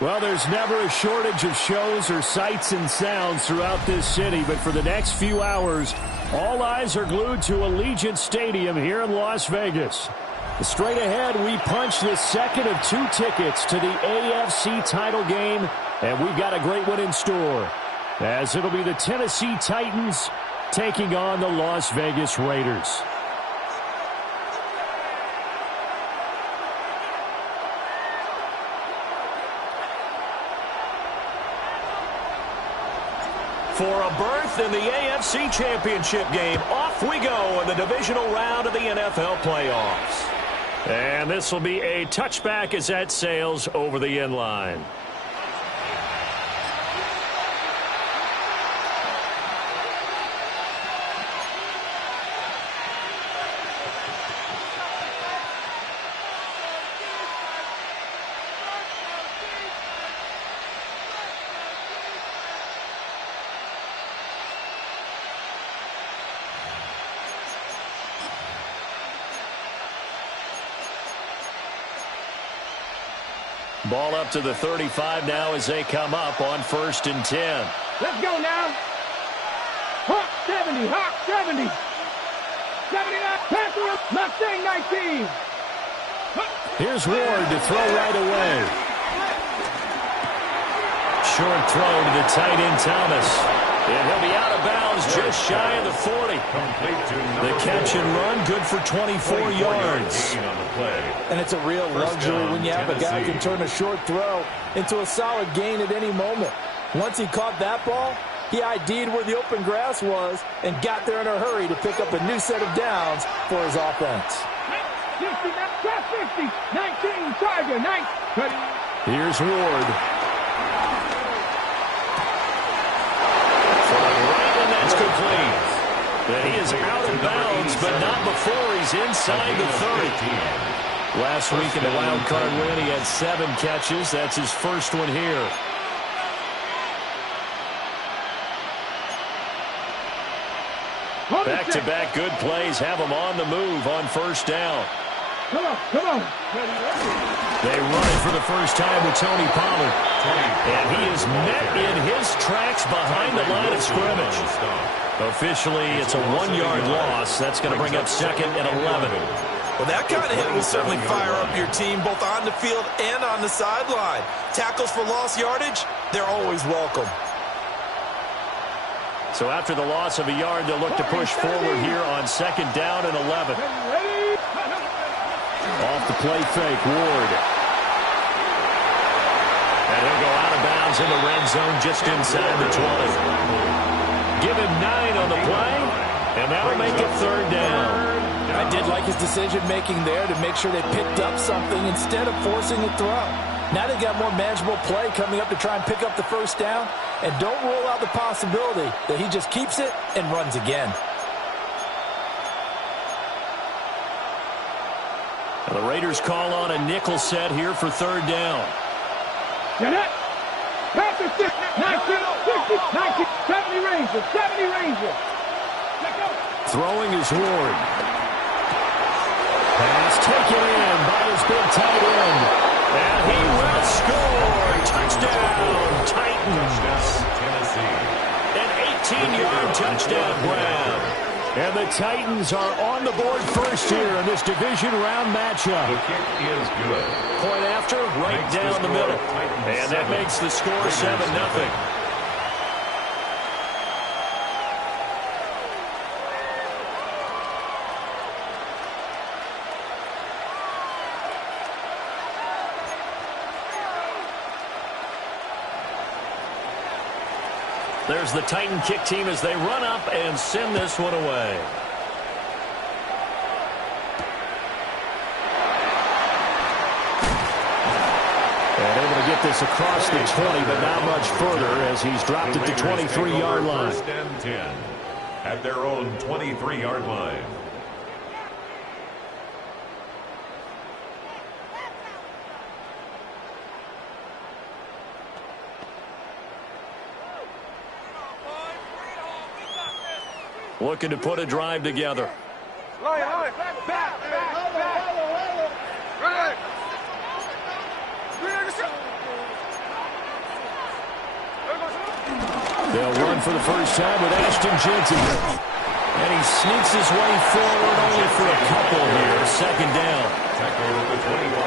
Well, there's never a shortage of shows or sights and sounds throughout this city, but for the next few hours, all eyes are glued to Allegiant Stadium here in Las Vegas. Straight ahead, we punch the second of 2 tickets to the AFC title game, and we've got a great one in store, as it'll be the Tennessee Titans taking on the Las Vegas Raiders. For a berth in the AFC Championship game, off we go in the divisional round of the NFL playoffs. And this will be a touchback as that sails over the end line. Ball up to the 35 now as they come up on 1st and 10. Let's go now. Hawk 70, Hawk 70. 79, passing up, Mustang 19. Here's Ward to throw right away. Short throw to the tight end Thomas. And he'll be out of bounds just shy of the 40. The catch and run, good for 24 yards. And it's a real luxury when you have a guy who can turn a short throw into a solid gain at any moment. Once he caught that ball, he ID'd where the open grass was and got there in a hurry to pick up a new set of downs for his offense. 50, 19, Tiger, 9. Here's Ward. That's complete. And he is out of bounds, but not before he's inside the 30. Last week in the wild card win, he had 7 catches. That's his first one here. Back-to-back good plays have him on the move on 1st down. Come on. They run it for the first time with Tony Pollard. And he is met in his tracks behind the line of scrimmage. Officially, it's a 1-yard loss. That's going to bring up 2nd and 11. Well, that kind of hit will certainly fire up your team both on the field and on the sideline. Tackles for lost yardage, they're always welcome. So after the loss of a yard, they'll look to push forward here on 2nd down and 11. Off the play fake, Ward. And he'll go out of bounds in the red zone just inside the 20. Give him 9 on the play, and that'll make it 3rd down. I did like his decision-making there to make sure they picked up something instead of forcing a throw. Now they've got more manageable play coming up to try and pick up the 1st down, and don't rule out the possibility that he just keeps it and runs again. The Raiders call on a nickel set here for 3rd down. Get it. Pass it, 19, 60, 19, 70 Rangers, 70 Rangers. Throwing is Ward. Pass taken in by his big tight end. And he will score. Touchdown, Titans. An 18-yard touchdown grab. And the Titans are on the board first here in this division round matchup. The kick is good. Point after, right down the middle. And that makes the score 7-0. There's the Titan kick team as they run up and send this one away. And able to get this across the 20, but not much further as he's dropped it to 23-yard line. 1st and 10 at their own 23-yard line. Looking to put a drive together. They'll run for the first time with Ashton Jeanty. And he sneaks his way forward only for a couple here. Second down.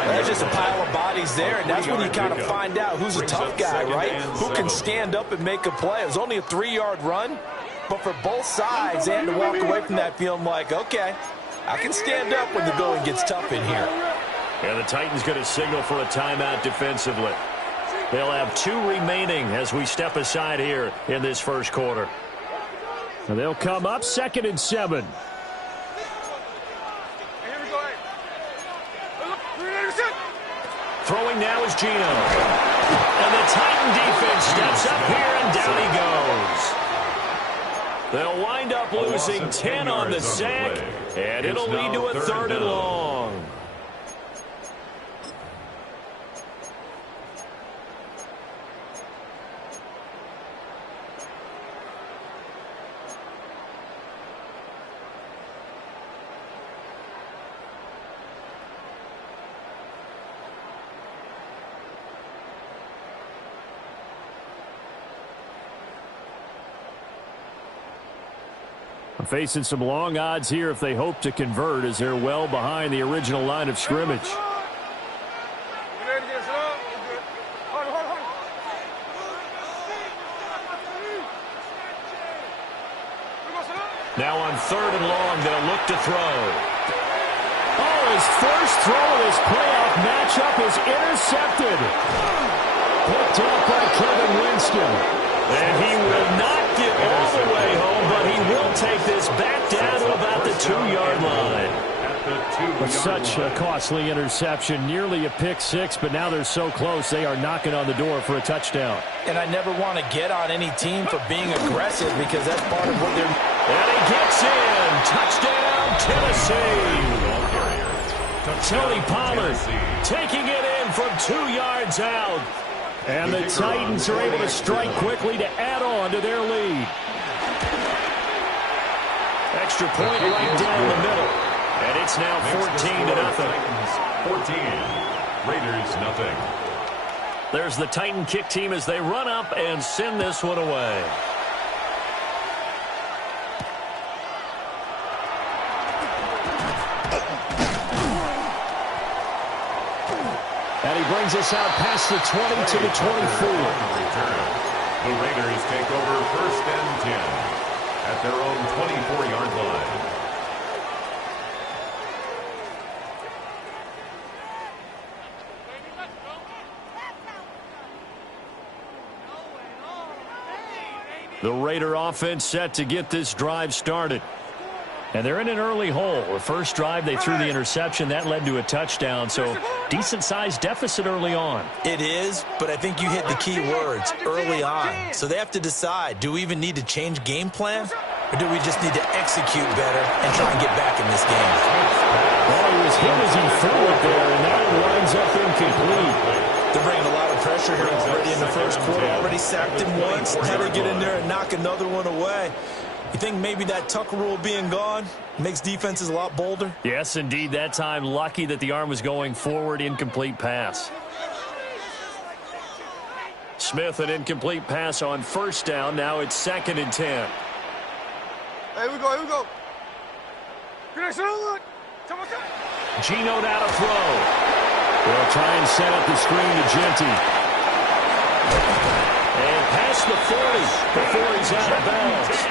There's just a pile of bodies there, and that's when you kind of find out who's a tough guy, right? Who can stand up and make a play. It was only a 3-yard run, but for both sides, they had to walk away from that feeling like, okay, I can stand up when the going gets tough in here. And the Titans going to signal for a timeout defensively. They'll have 2 remaining as we step aside here in this first quarter. And they'll come up 2nd and 7. Throwing now is Geno. And the Titan defense steps up here, and down he goes. They'll wind up losing 10 on the sack, and it'll lead to a 3rd and long. Facing some long odds here if they hope to convert, as they're well behind the original line of scrimmage. Now on 3rd and long, they'll look to throw. Oh, his first throw of this playoff matchup is intercepted. Picked up by Kevin Winston. And he will not get all the way home, but he will take this back down to about the 2-yard line. Such a costly interception, nearly a pick six, but now they're so close they are knocking on the door for a touchdown. And I never want to get on any team for being aggressive because that's part of what they're... And he gets in. Touchdown, Tennessee. Tony Pollard taking it in from 2 yards out. And the Titans are able to strike quickly to add on to their lead. Extra point right down the middle. And it's now 14-0. 14. Raiders nothing. There's the Titan kick team as they run up and send this one away. And he brings us out past the 20 to the 24. The Raiders take over 1st and 10 at their own 24-yard line. The Raider offense set to get this drive started. And they're in an early hole. The first drive, they threw the interception. That led to a touchdown, so decent-sized deficit early on. It is, but I think you hit the key words, early on. So they have to decide, do we even need to change game plan, or do we just need to execute better and try and get back in this game? Well, he was hit as he threw it there, and that one winds up incomplete. They're bringing a lot of pressure here already in the first quarter. Already sacked him once. Now they get in there and knock another one away. You think maybe that Tucker rule being gone makes defenses a lot bolder? Yes, indeed. That time, lucky that the arm was going forward. Incomplete pass. Smith, an incomplete pass on first down. Now it's 2nd and 10. Here we go. Geno now to throw. They'll try and set up the screen to Jeanty. And past the 40 before he's out of bounds.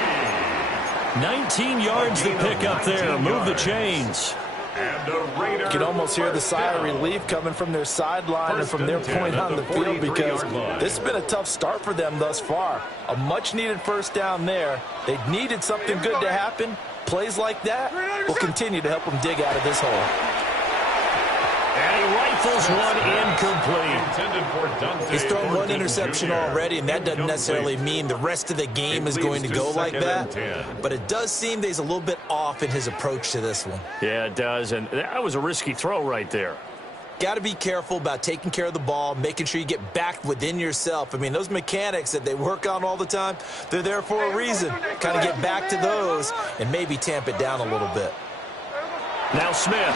19 yards to pick up there. Move the chains. You can almost hear the sigh of relief coming from their sideline and from their point on the field because this has been a tough start for them thus far. A much-needed first down there. They needed something good to happen. Plays like that will continue to help them dig out of this hole. And he rifles one incomplete. He's thrown one interception already, and that doesn't necessarily mean the rest of the game is going to go like that. But it does seem that he's a little bit off in his approach to this one. Yeah, it does, and that was a risky throw right there. Got to be careful about taking care of the ball, making sure you get back within yourself. I mean, those mechanics that they work on all the time, they're there for a reason. Kind of get back to those and maybe tamp it down a little bit. Now Smith.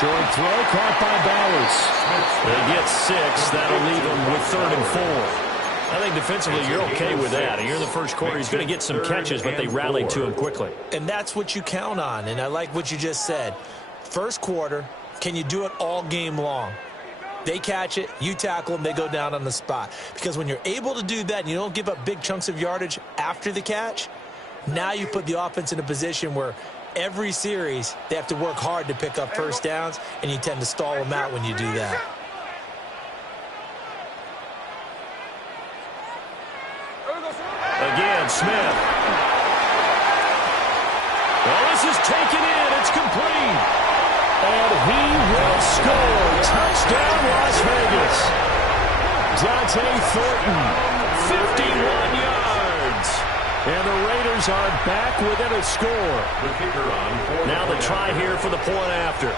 Short throw caught by Bowers. They get 6. That'll leave them with 3rd and 4. I think defensively you're okay with that. And you're in the first quarter. He's going to get some catches, but they rallied to him quickly. And that's what you count on. And I like what you just said. First quarter, can you do it all game long? They catch it, you tackle them, they go down on the spot. Because when you're able to do that and you don't give up big chunks of yardage after the catch, now you put the offense in a position where every series they have to work hard to pick up first downs, and you tend to stall them out when you do that. Again, Smith. Well, this is taken in. It's complete. And he will score. Touchdown, Las Vegas. Dante Thornton, 51 yards. And the Raiders are back within a score. Now the try here for the point after.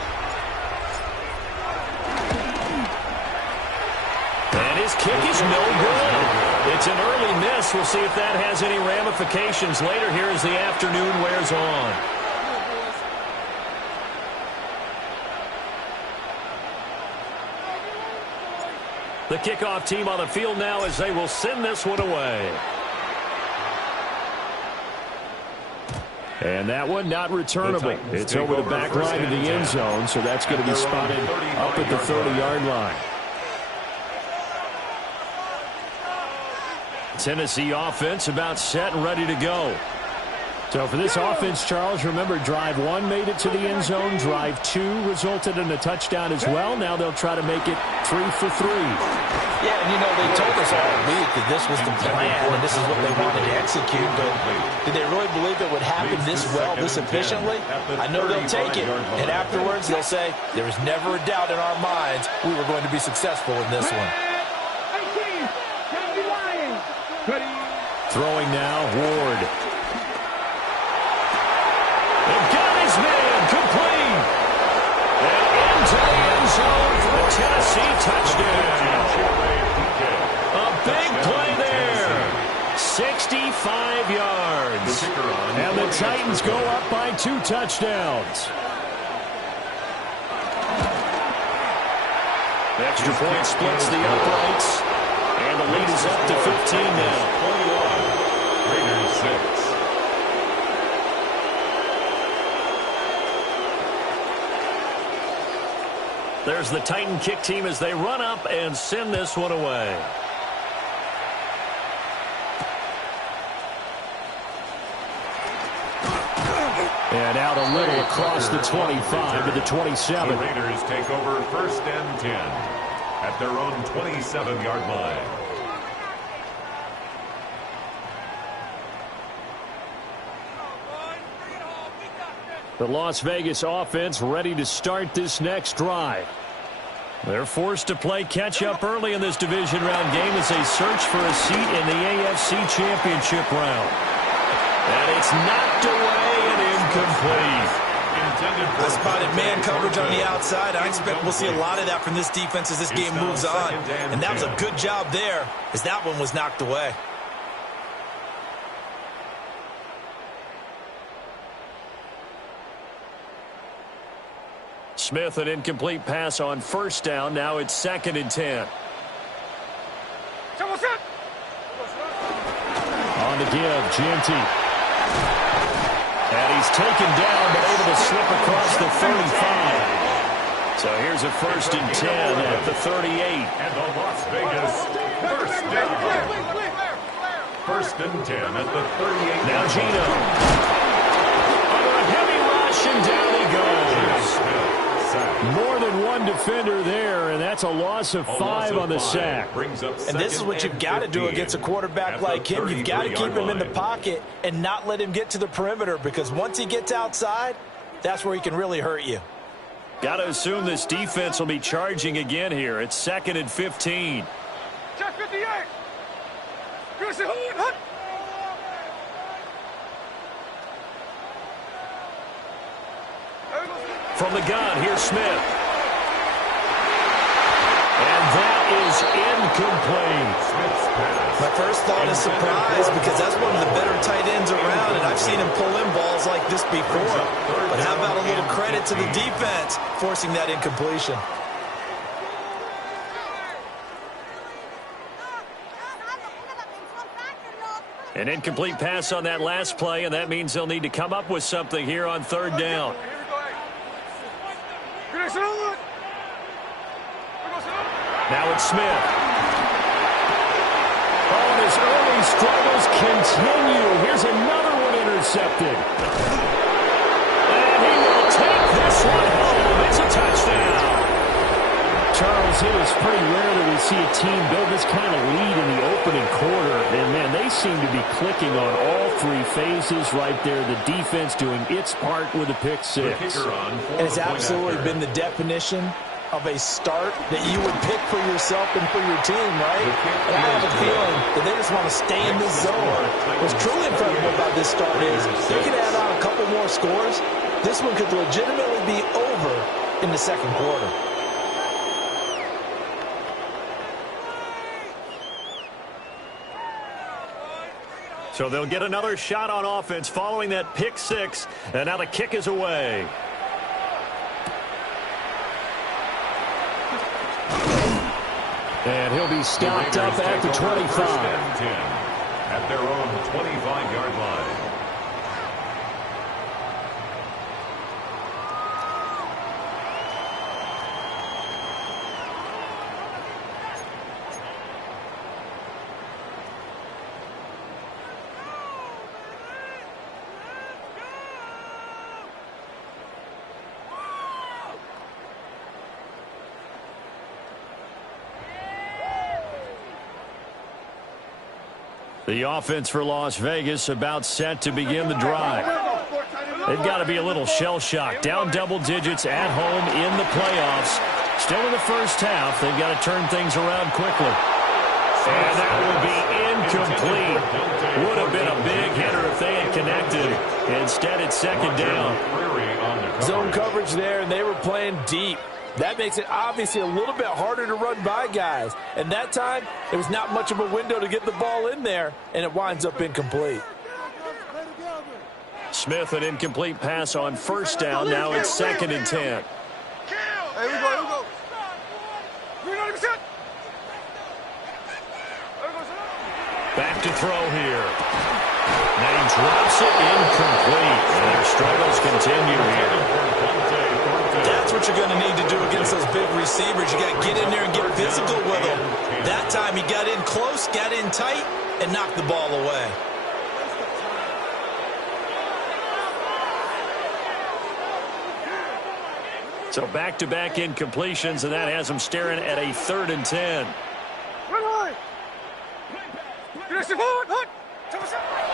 And his kick is no good. It's an early miss. We'll see if that has any ramifications later here as the afternoon wears on. The kickoff team on the field now as they will send this one away. And that one not returnable. It's over the back line of the end zone, so that's going to be spotted up at the 30-yard line. Tennessee offense about set and ready to go. So for this offense, Charles, remember, drive 1 made it to the end zone. Drive 2 resulted in a touchdown as well. Now they'll try to make it 3 for 3. Yeah, and you know, they told us all week that this was the plan and this is what they wanted to execute. But did they really believe it would happen this well, this efficiently? I know they'll take it. And afterwards, they'll say, there was never a doubt in our minds we were going to be successful in this one. Throwing now, Ward. And got his man complete. And into the end zone for the Tennessee touchdown. A big play there. 65 yards. And the Titans go up by 2 touchdowns. The extra point splits the uprights. And the lead is up to 15 now. 21. Raiders 6. There's the Titan kick team as they run up and send this one away. And out a little across the 25 to the 27. The Raiders take over 1st and 10 at their own 27-yard line. The Las Vegas offense ready to start this next drive. They're forced to play catch-up early in this division round game as they search for a seat in the AFC Championship round. And it's knocked away and incomplete. I spotted man coverage on the outside. I expect we'll see a lot of that from this defense as this game moves on. And that was a good job there as that one was knocked away. Smith, an incomplete pass on 1st down. Now it's 2nd and 10. On the give, Jeanty. And he's taken down, but able to slip across the 35. So here's a 1st and 10 at the 38. And the Las Vegas 1st down. 1st and 10 at the 38. Now Gino. Under a heavy rush, and down he goes. More than one defender there, and that's a loss of 5 on the sack. And this is what you've got to do against a quarterback like him. You've got to keep him in the pocket and not let him get to the perimeter, because once he gets outside, that's where he can really hurt you. Got to assume this defense will be charging again here. It's 2nd and 15. From the gun, here's Smith. And that is incomplete. My first thought is surprise, because that's one of the better tight ends around, and I've seen him pull in balls like this before. But how about a little credit to the defense forcing that incompletion? An incomplete pass on that last play, and that means they'll need to come up with something here on third down. Now it's Smith. Oh, and his early struggles continue. Here's another one intercepted. And he will take this one home. It's a touchdown. Charles, it is pretty rare that we see a team build this kind of lead in the opening quarter. And, man, they seem to be clicking on all three phases right there. The defense doing its part with a pick six. And it's absolutely been the definition of a start that you would pick for yourself and for your team, right? And I have a feeling that they just want to stay in this zone. What's truly incredible about this start is they can add on a couple more scores. This one could legitimately be over in the second quarter. So they'll get another shot on offense following that pick six, and now the kick is away. And he'll be stopped up at the 25. At their own 25-yard line. The offense for Las Vegas about set to begin the drive. They've got to be a little shell-shocked. Down double digits at home in the playoffs. Still in the first half. They've got to turn things around quickly. And that will be incomplete. Would have been a big hitter if they had connected. Instead, it's second down. Zone coverage there, and they were playing deep. That makes it obviously a little bit harder to run by guys. And that time, there was not much of a window to get the ball in there, and it winds up incomplete. Smith, an incomplete pass on first down. Now it's 2nd and 10. Hey, we go. Back to throw here. Now he drops it incomplete. And their struggles continue here. That's what you're going to need to do against those big receivers. You got to get in there and get physical with them. That time he got in close, got in tight, and knocked the ball away. So back-to-back incompletions, and that has them staring at a 3rd and 10.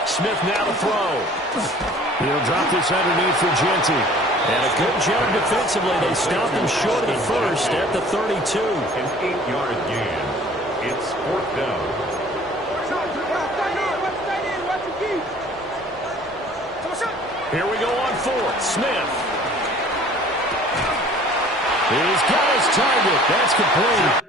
Smith now to throw. He'll drop this underneath for Genty. And a good job defensively. They stopped him short of the first at the 32. An 8-yard gain. It's 4th down. Here we go on 4th. Smith. He's got his target. That's complete.